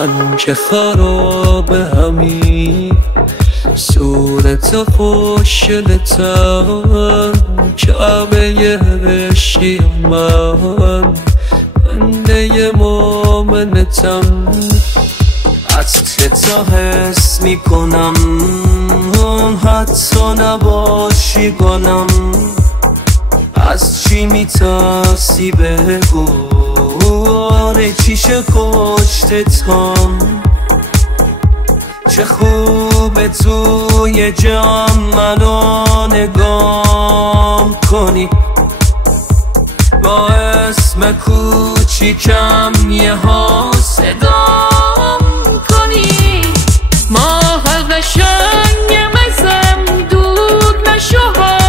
من که خراب همی صورت خوشگلتم کعبه عشقی من بنده مومنتم عطر تا حس میکنم حتی نباشی گانم از چی میترسی بگو آره چیشه کشتتم چه خوبه توی جام منو نگام کنی با اسم کوچیکم یه ها صدام کنی ما قشنگ مزم دود نشو